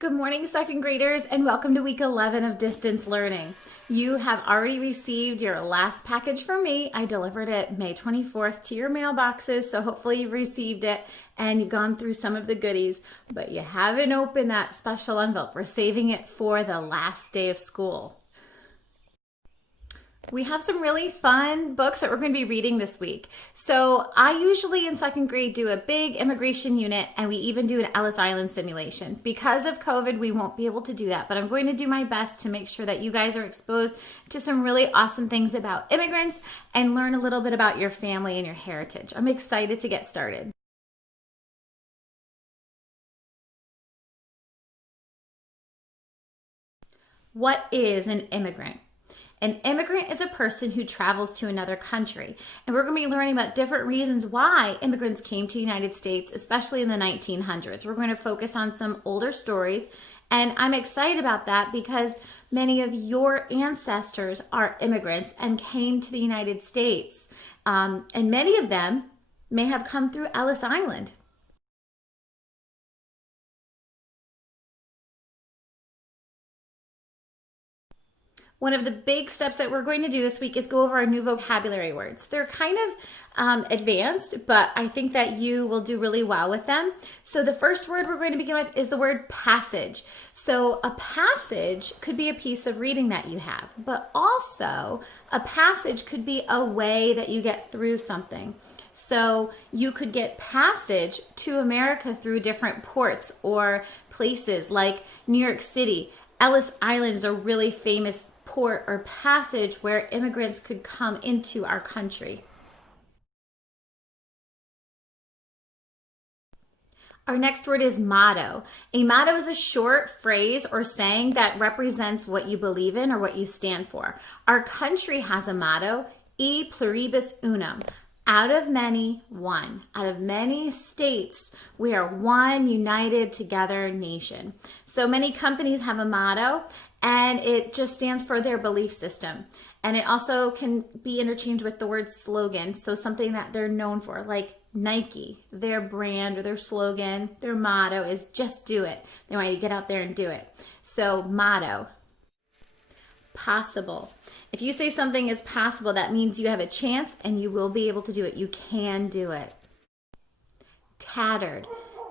Good morning, second graders, and welcome to week 11 of distance learning. You have already received your last package from me. I delivered it May 24th to your mailboxes, so hopefully you've received it and you've gone through some of the goodies, but you haven't opened that special envelope. We're saving it for the last day of school. We have some really fun books that we're going to be reading this week. So I usually in second grade do a big immigration unit, and we even do an Ellis Island simulation. Because of COVID, we won't be able to do that, but I'm going to do my best to make sure that you guys are exposed to some really awesome things about immigrants and learn a little bit about your family and your heritage. I'm excited to get started. What is an immigrant? An immigrant is a person who travels to another country. And we're going to be learning about different reasons why immigrants came to the United States, especially in the 1900s. We're going to focus on some older stories. And I'm excited about that because many of your ancestors are immigrants and came to the United States. And many of them may have come through Ellis Island. One of the big steps that we're going to do this week is go over our new vocabulary words. They're kind of advanced, but I think that you will do really well with them. So the first word we're going to begin with is the word passage. So a passage could be a piece of reading that you have, but also a passage could be a way that you get through something. So you could get passage to America through different ports or places like New York City. Ellis Island is a really famous port or passage where immigrants could come into our country. Our next word is motto. A motto is a short phrase or saying that represents what you believe in or what you stand for. Our country has a motto, E pluribus unum. Out of many, one. Out of many states, we are one united together nation. So many companies have a motto, and it just stands for their belief system. And it also can be interchanged with the word slogan, so something that they're known for, like Nike, their brand or their slogan, their motto is just do it. They want you to get out there and do it. So motto. Possible. If you say something is possible, that means you have a chance and you will be able to do it. You can do it. Tattered.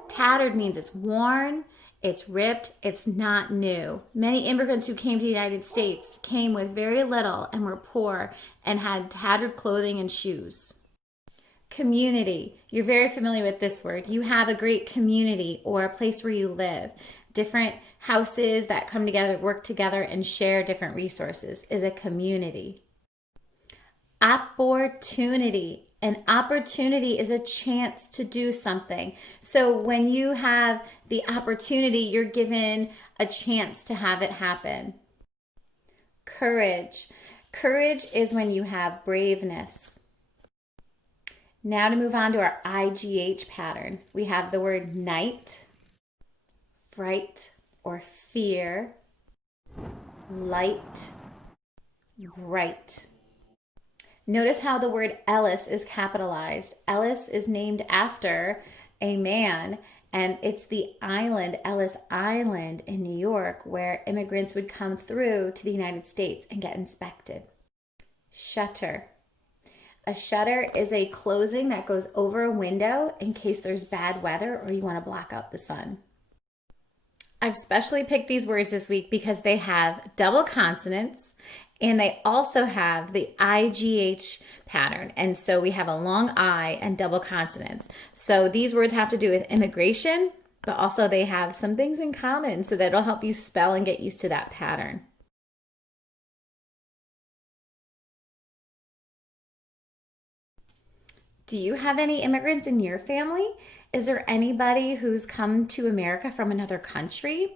Tattered means it's worn, it's ripped, it's not new. Many immigrants who came to the United States came with very little and were poor and had tattered clothing and shoes. Community. You're very familiar with this word. You have a great community or a place where you live. Different houses that come together, work together, and share different resources is a community. Opportunity. An opportunity is a chance to do something. So when you have the opportunity, you're given a chance to have it happen. Courage. Courage is when you have braveness. Now to move on to our IGH pattern. We have the word night, fright or fear, light, bright. Notice how the word Ellis is capitalized. Ellis is named after a man, and it's the island, Ellis Island in New York, where immigrants would come through to the United States and get inspected. Shutter. A shutter is a closing that goes over a window in case there's bad weather or you want to block out the sun. I've specially picked these words this week because they have double consonants and they also have the IGH pattern. And so we have a long I and double consonants. So these words have to do with immigration, but also they have some things in common. So that'll help you spell and get used to that pattern. Do you have any immigrants in your family? Is there anybody who's come to America from another country?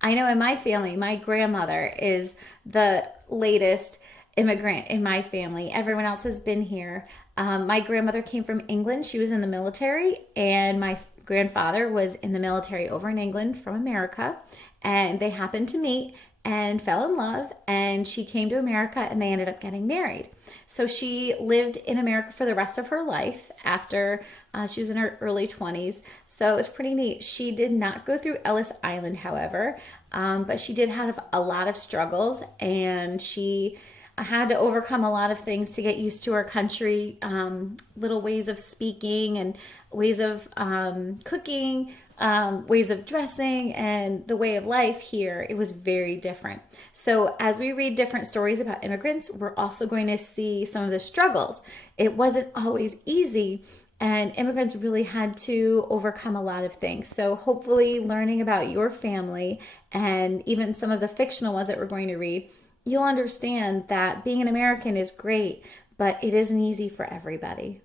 I know in my family, my grandmother is the latest immigrant in my family. Everyone else has been here. My grandmother came from England. She was in the military, and my grandfather was in the military over in England from America, and they happened to meet, and fell in love, and she came to America and they ended up getting married. So she lived in America for the rest of her life after she was in her early 20s. So it was pretty neat. She did not go through Ellis Island, however, but she did have a lot of struggles, and she had to overcome a lot of things to get used to our country, little ways of speaking and ways of cooking, ways of dressing, and the way of life here. It was very different. So as we read different stories about immigrants, we're also going to see some of the struggles. It wasn't always easy, and immigrants really had to overcome a lot of things. So hopefully learning about your family and even some of the fictional ones that we're going to read, you'll understand that being an American is great, but it isn't easy for everybody.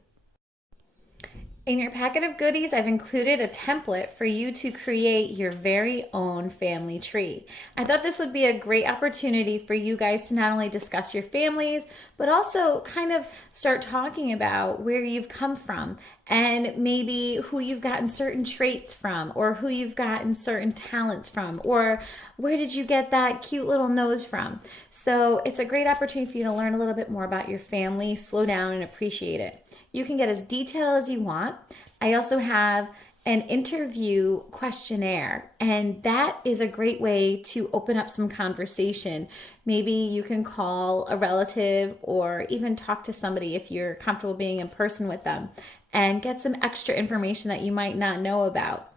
In your packet of goodies, I've included a template for you to create your very own family tree. I thought this would be a great opportunity for you guys to not only discuss your families, but also kind of start talking about where you've come from and maybe who you've gotten certain traits from, or who you've gotten certain talents from, or where did you get that cute little nose from. So it's a great opportunity for you to learn a little bit more about your family, slow down, and appreciate it. You can get as detailed as you want. I also have an interview questionnaire, and that is a great way to open up some conversation. Maybe you can call a relative or even talk to somebody if you're comfortable being in person with them and get some extra information that you might not know about.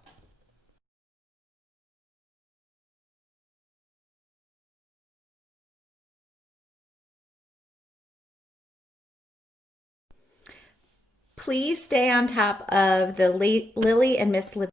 Please stay on top of the Lily and Miss Liberty.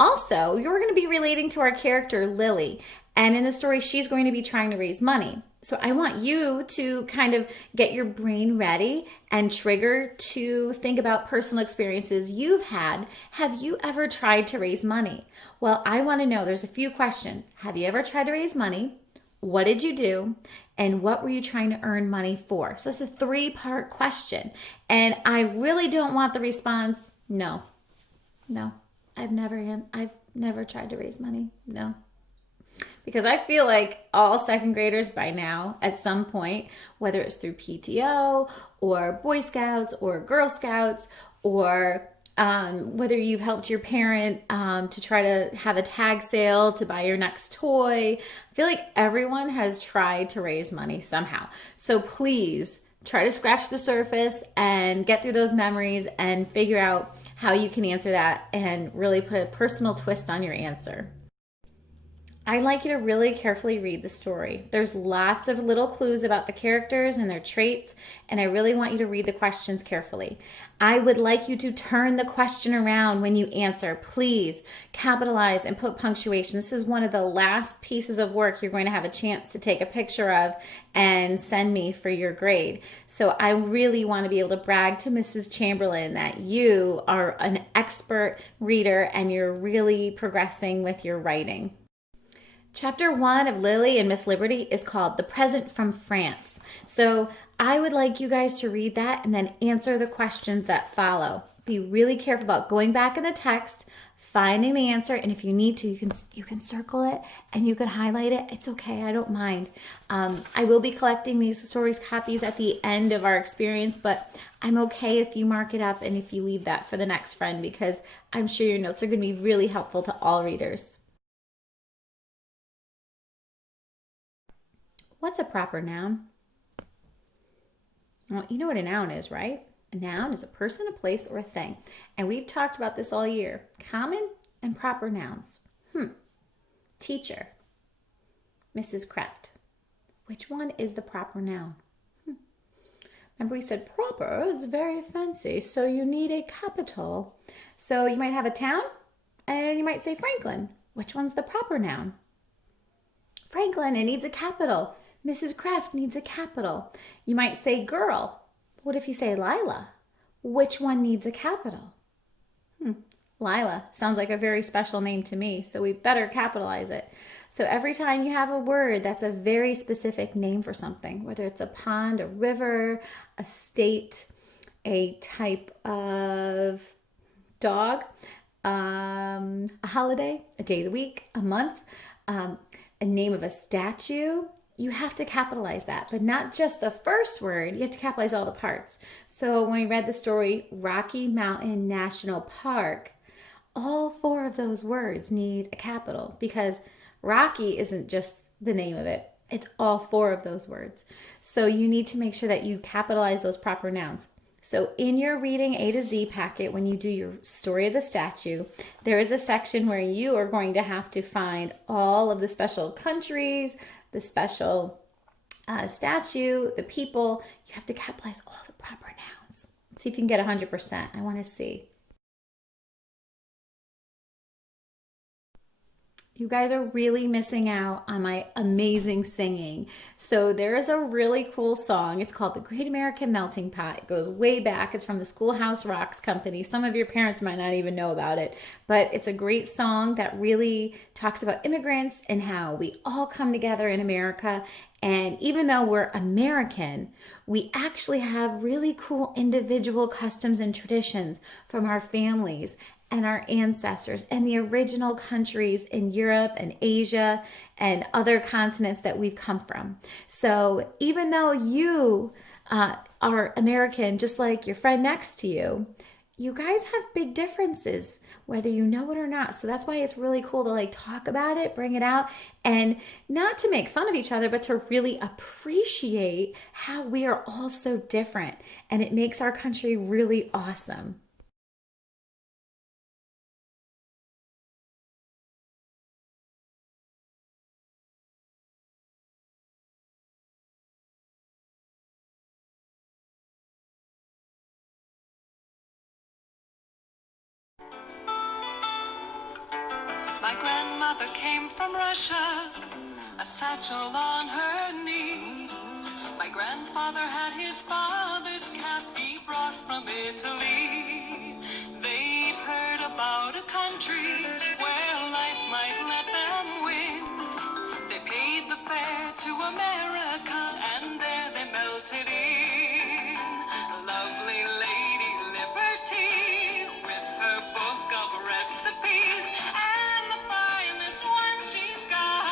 Also, you're going to be relating to our character, Lily. And in the story, she's going to be trying to raise money. So I want you to kind of get your brain ready and trigger to think about personal experiences you've had. Have you ever tried to raise money? Well, I want to know, there's a few questions. Have you ever tried to raise money? What did you do? And what were you trying to earn money for? So it's a 3-part question. And I really don't want the response, no, no, I've never tried to raise money. No. Because I feel like all second graders by now, at some point, whether it's through PTO or Boy Scouts or Girl Scouts, or whether you've helped your parent to try to have a tag sale to buy your next toy, I feel like everyone has tried to raise money somehow. So please try to scratch the surface and get through those memories and figure out how you can answer that and really put a personal twist on your answer. I'd like you to really carefully read the story. There's lots of little clues about the characters and their traits, and I really want you to read the questions carefully. I would like you to turn the question around when you answer. Please capitalize and put punctuation. This is one of the last pieces of work you're going to have a chance to take a picture of and send me for your grade. So I really want to be able to brag to Mrs. Chamberlain that you are an expert reader and you're really progressing with your writing. Chapter 1 of Lily and Miss Liberty is called The Present from France. So I would like you guys to read that and then answer the questions that follow. Be really careful about going back in the text, finding the answer, and if you need to, you can circle it and you can highlight it. It's okay, I don't mind. I will be collecting these stories copies at the end of our experience, but I'm okay if you mark it up and if you leave that for the next friend, because I'm sure your notes are going to be really helpful to all readers. What's a proper noun? Well, you know what a noun is, right? A noun is a person, a place, or a thing. And we've talked about this all year. Common and proper nouns. Teacher. Mrs. Kraft. Which one is the proper noun? Remember we said proper is very fancy, so you need a capital. So you might have a town, and you might say Franklin. Which one's the proper noun? Franklin, it needs a capital. Mrs. Kraft needs a capital. You might say girl. What if you say Lila? Which one needs a capital? Lila sounds like a very special name to me, so we better capitalize it. So every time you have a word that's a very specific name for something, whether it's a pond, a river, a state, a type of dog, a holiday, a day of the week, a month, a name of a statue, you have to capitalize that, but not just the first word, you have to capitalize all the parts. So when we read the story, Rocky Mountain National Park, all four of those words need a capital because Rocky isn't just the name of it, it's all four of those words. So you need to make sure that you capitalize those proper nouns. So in your reading A to Z packet, when you do your story of the statue, there is a section where you are going to have to find all of the special countries, the special statue, the people. You have to capitalize all the proper nouns. Let's see if you can get 100%. I want to see. You guys are really missing out on my amazing singing. So there is a really cool song. It's called The Great American Melting Pot. It goes way back. It's from the Schoolhouse Rocks Company. Some of your parents might not even know about it, but it's a great song that really talks about immigrants and how we all come together in America. And even though we're American, we actually have really cool individual customs and traditions from our families and our ancestors and the original countries in Europe and Asia and other continents that we've come from. So even though you are American, just like your friend next to you, you guys have big differences, whether you know it or not. So that's why it's really cool to like talk about it, bring it out, and not to make fun of each other, but to really appreciate how we are all so different. And it makes our country really awesome. My grandmother came from Russia, a satchel on her knee. My grandfather had his father's cap he brought from Italy. They'd heard about a country where life might let them win. They paid the fare to America and there they melted in. Lovely Lady Liberty with her book of recipes and the finest one she's got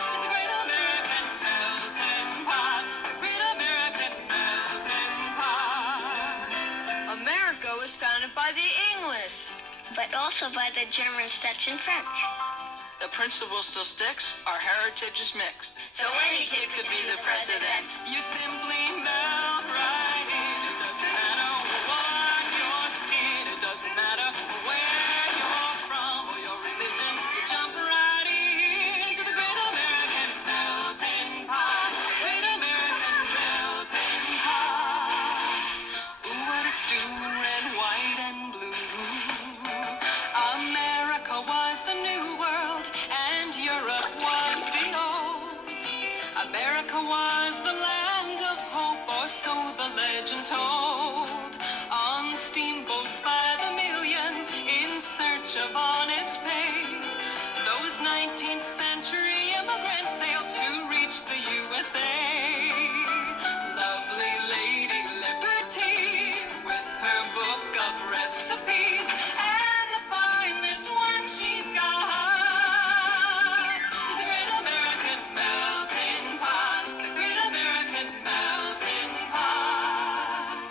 is the Great American Melting Pot. The Great American Melting Pot. America was founded by the English, but also by the Germans, Dutch, and French. The principle still sticks, our heritage is mixed. So any kid could be the president. You simply melt right in. It doesn't matter what your skin, it doesn't matter where you're from or your religion. You jump right into the Great American Melting Pot. Great American Melting Pot. Ooh, what a stew, red, white, and blue. America was the new world and Europe was the old. America was the land of hope, or so the legend told. On steamboats by the millions in search of honest pay, those 19th century immigrants sailed to reach the USA. Lovely Lady Liberty with her book of recipes and the finest one she's got is the Great American Melting Pot. The Great American Melting Pot.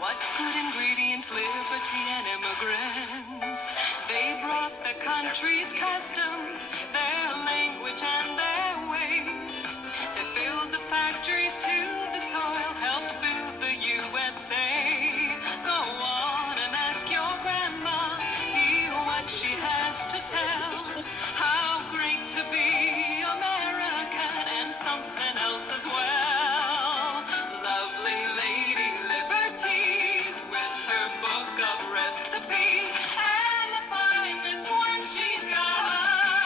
What good ingredients, liberty and immigrants. They brought the country's customs, their language and their ways. They filled the factories to the soil, helped build the USA. Go on and ask your grandma, hear what she has to tell. How great to be American and something else as well. Lovely Lady Liberty with her book of recipes and the finest one she's got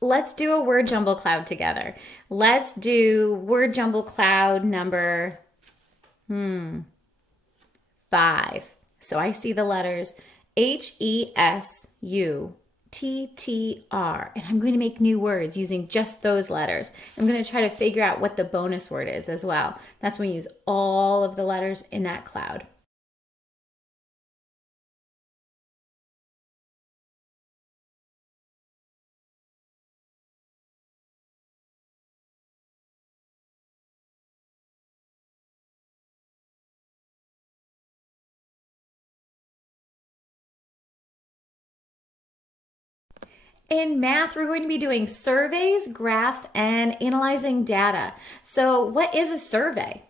Let's do a word jumble cloud together. Let's do word jumble cloud number 5. So I see the letters HESUTTR, and I'm going to make new words using just those letters. I'm going to try to figure out what the bonus word is as well. That's when we use all of the letters in that cloud. In math, we're going to be doing surveys, graphs, and analyzing data. So what is a survey?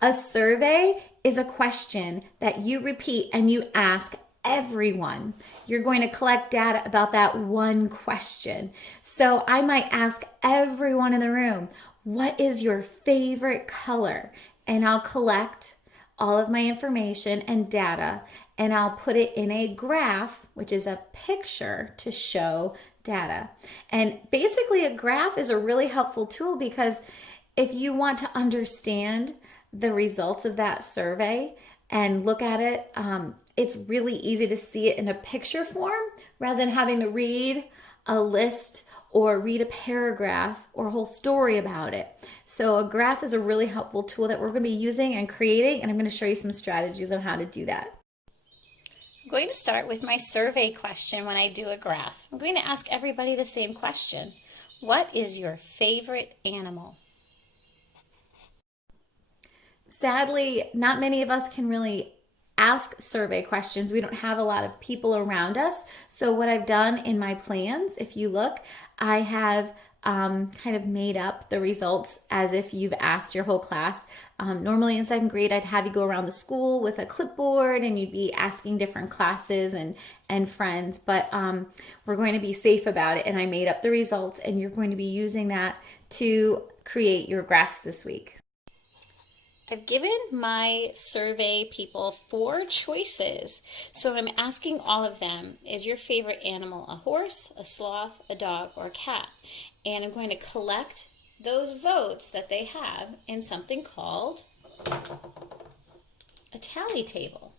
A survey is a question that you repeat and you ask everyone. You're going to collect data about that one question. So I might ask everyone in the room, what is your favorite color? And I'll collect all of my information and data and I'll put it in a graph, which is a picture to show data. And basically, a graph is a really helpful tool because if you want to understand the results of that survey and look at it, it's really easy to see it in a picture form rather than having to read a list or read a paragraph or a whole story about it. So a graph is a really helpful tool that we're going to be using and creating, and I'm going to show you some strategies on how to do that. I'm going to start with my survey question when I do a graph. I'm going to ask everybody the same question. What is your favorite animal? Sadly, not many of us can really ask survey questions. We don't have a lot of people around us. So what I've done in my plans, if you look, I have kind of made up the results as if you've asked your whole class. Normally in second grade, I'd have you go around the school with a clipboard and you'd be asking different classes and friends, but we're going to be safe about it. And I made up the results and you're going to be using that to create your graphs this week. I've given my survey people 4 choices. So I'm asking all of them, is your favorite animal a horse, a sloth, a dog, or a cat? And I'm going to collect those votes that they have in something called a tally table.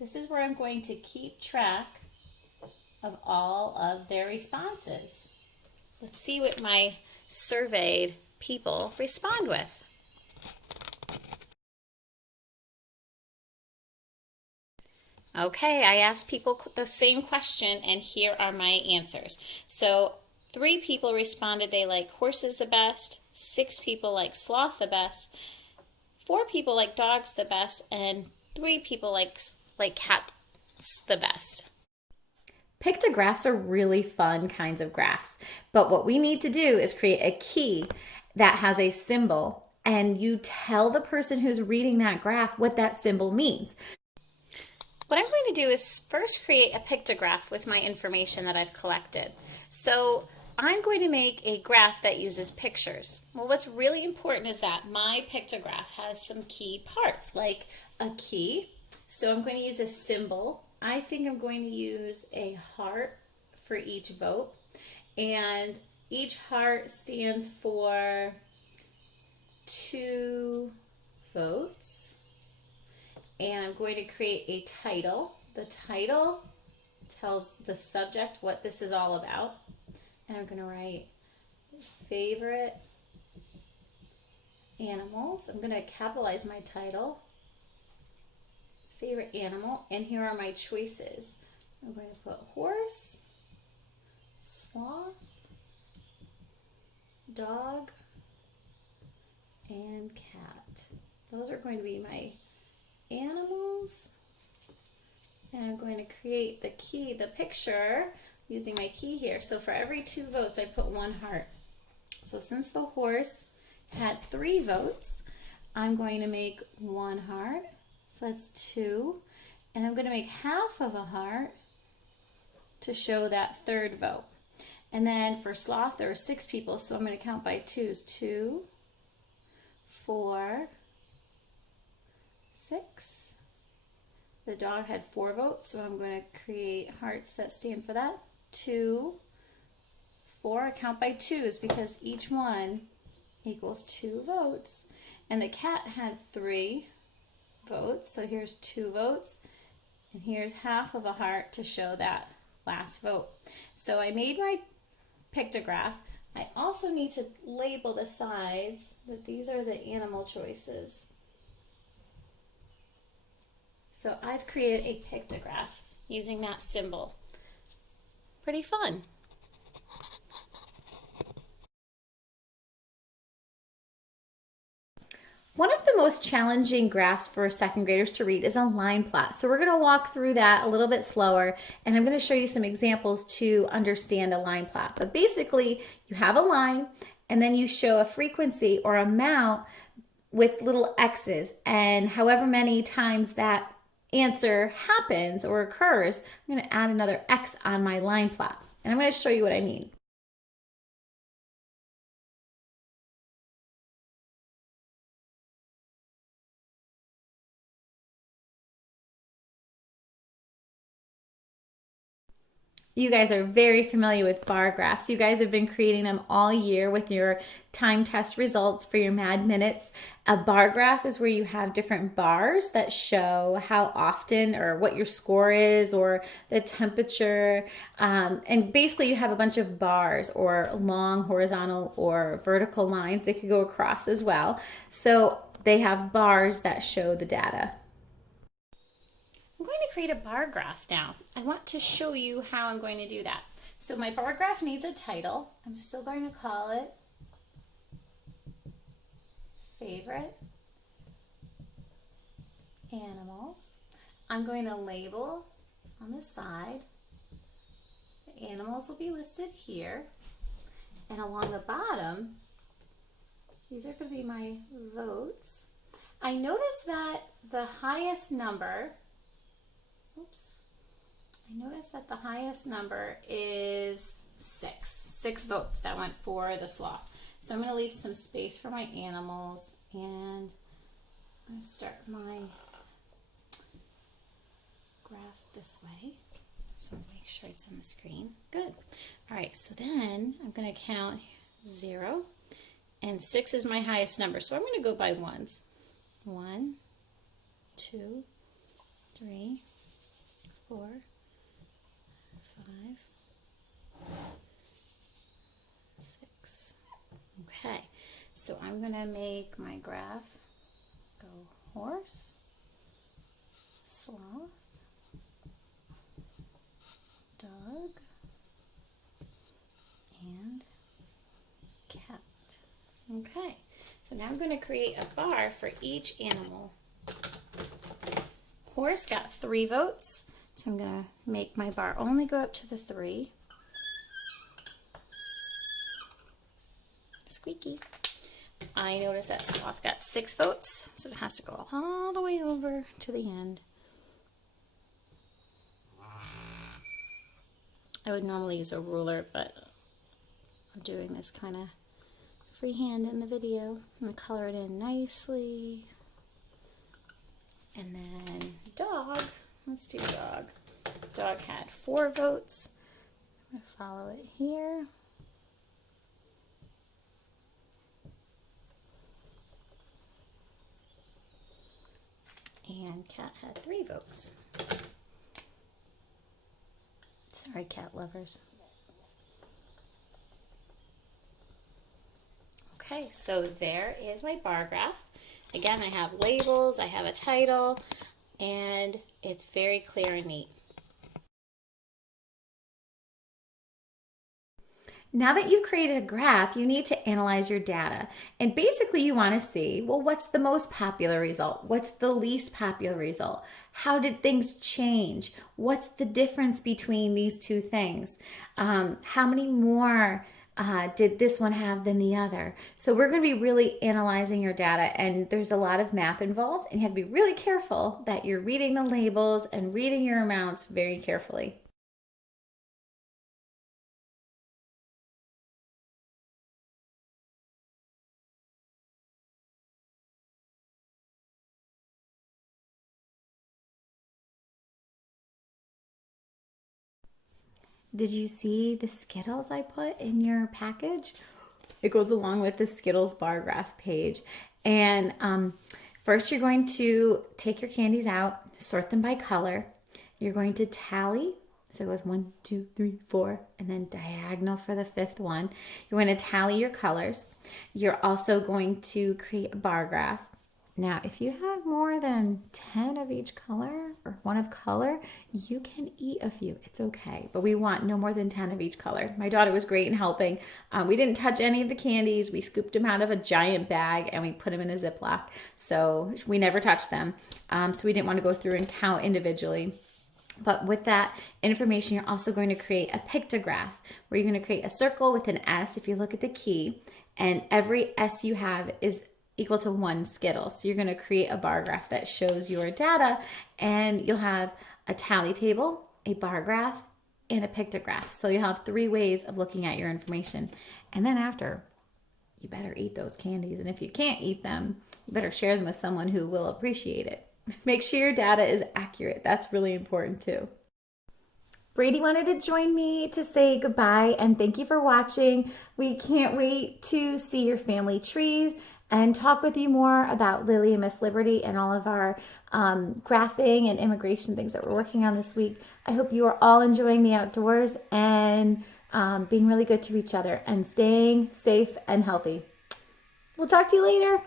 This is where I'm going to keep track of all of their responses. Let's see what my surveyed people respond with. Okay, I asked people the same question and here are my answers. So 3 people responded they like horses the best, 6 people like sloth the best, 4 people like dogs the best, and 3 people like cats the best. Pictographs are really fun kinds of graphs, but what we need to do is create a key that has a symbol and you tell the person who's reading that graph what that symbol means. What I'm going to do is first create a pictograph with my information that I've collected. So I'm going to make a graph that uses pictures. Well, what's really important is that my pictograph has some key parts, like a key. So I'm going to use a symbol. I think I'm going to use a heart for each vote. And each heart stands for 2 votes. And I'm going to create a title. The title tells the subject what this is all about. And I'm going to write favorite animals. I'm going to capitalize my title. Favorite animal. And here are my choices. I'm going to put horse, sloth, dog, and cat. Those are going to be my animals, and I'm going to create the key, the picture, using my key here. So for every 2 votes, I put 1 heart. So since the horse had 3 votes, I'm going to make 1 heart. So that's 2, and I'm going to make half of a heart to show that 3rd vote. And then for sloth, there were 6 people, so I'm going to count by 2s. 2, 4, 6. The dog had 4 votes, so I'm going to create hearts that stand for that. 2, 4, I count by twos because each one equals 2 votes. And the cat had 3 votes, so here's 2 votes. And here's half of a heart to show that last vote. So I made my pictograph. I also need to label the sides that these are the animal choices. So I've created a pictograph using that symbol. Pretty fun. One of the most challenging graphs for second graders to read is a line plot. So we're going to walk through that a little bit slower, and I'm going to show you some examples to understand a line plot. But basically, you have a line, and then you show a frequency or amount with little X's, and however many times that answer happens or occurs, I'm going to add another X on my line plot. And I'm going to show you what I mean. You guys are very familiar with bar graphs. You guys have been creating them all year with your time test results for your Mad Minutes. A bar graph is where you have different bars that show how often or what your score is or the temperature. And basically you have a bunch of bars or long horizontal or vertical lines. They could go across as well. So they have bars that show the data. I'm going to create a bar graph now. I want to show you how I'm going to do that. So my bar graph needs a title. I'm still going to call it Favorite Animals. I'm going to label on the side. The animals will be listed here. And along the bottom, these are going to be my votes. I noticed that the highest number I noticed that the highest number is 6. 6 votes that went for the sloth. So I'm going to leave some space for my animals, and I'm going to start my graph this way. So make sure it's on the screen. Good. All right, so then I'm going to count 0, and 6 is my highest number. So I'm going to go by ones. 1, 2, 3, 4, 5, 6. Okay, so I'm going to make my graph go horse, sloth, dog, and cat. Okay, so now I'm going to create a bar for each animal. Horse got 3 votes. So I'm going to make my bar only go up to the 3. Squeaky. I noticed that sloth got 6 votes, so it has to go all the way over to the end. I would normally use a ruler, but I'm doing this kind of freehand in the video. I'm going to color it in nicely. And then dog. Let's do dog. Dog had 4 votes. I'm going to follow it here. And cat had 3 votes. Sorry, cat lovers. Okay, so there is my bar graph. Again, I have labels, I have a title, and it's very clear and neat. Now that you've created a graph, you need to analyze your data. And basically you want to see, well, what's the most popular result? What's the least popular result? How did things change? What's the difference between these two things? How many more did this one have than the other? So we're going to be really analyzing your data, and there's a lot of math involved, and you have to be really careful that you're reading the labels and reading your amounts very carefully. Did you see the Skittles I put in your package? It goes along with the Skittles bar graph page. And first you're going to take your candies out, sort them by color. You're going to tally. So it goes 1, 2, 3, 4, and then diagonal for the fifth one. You're going to tally your colors. You're also going to create a bar graph. Now, if you have more than 10 of each color or one of color, you can eat a few. It's okay, but we want no more than 10 of each color. My daughter was great in helping. We didn't touch any of the candies. We scooped them out of a giant bag and we put them in a Ziploc. So we never touched them. So we didn't want to go through and count individually. But with that information, you're also going to create a pictograph where you're going to create a circle with an S if you look at the key, and every S you have is equal to 1 Skittle. So you're going to create a bar graph that shows your data, and you'll have a tally table, a bar graph, and a pictograph. So you'll have 3 ways of looking at your information. And then after, you better eat those candies. And if you can't eat them, you better share them with someone who will appreciate it. Make sure your data is accurate. That's really important too. Brady wanted to join me to say goodbye and thank you for watching. We can't wait to see your family trees and talk with you more about Lily and Miss Liberty and all of our graphing and immigration things that we're working on this week. I hope you are all enjoying the outdoors and being really good to each other and staying safe and healthy. We'll talk to you later.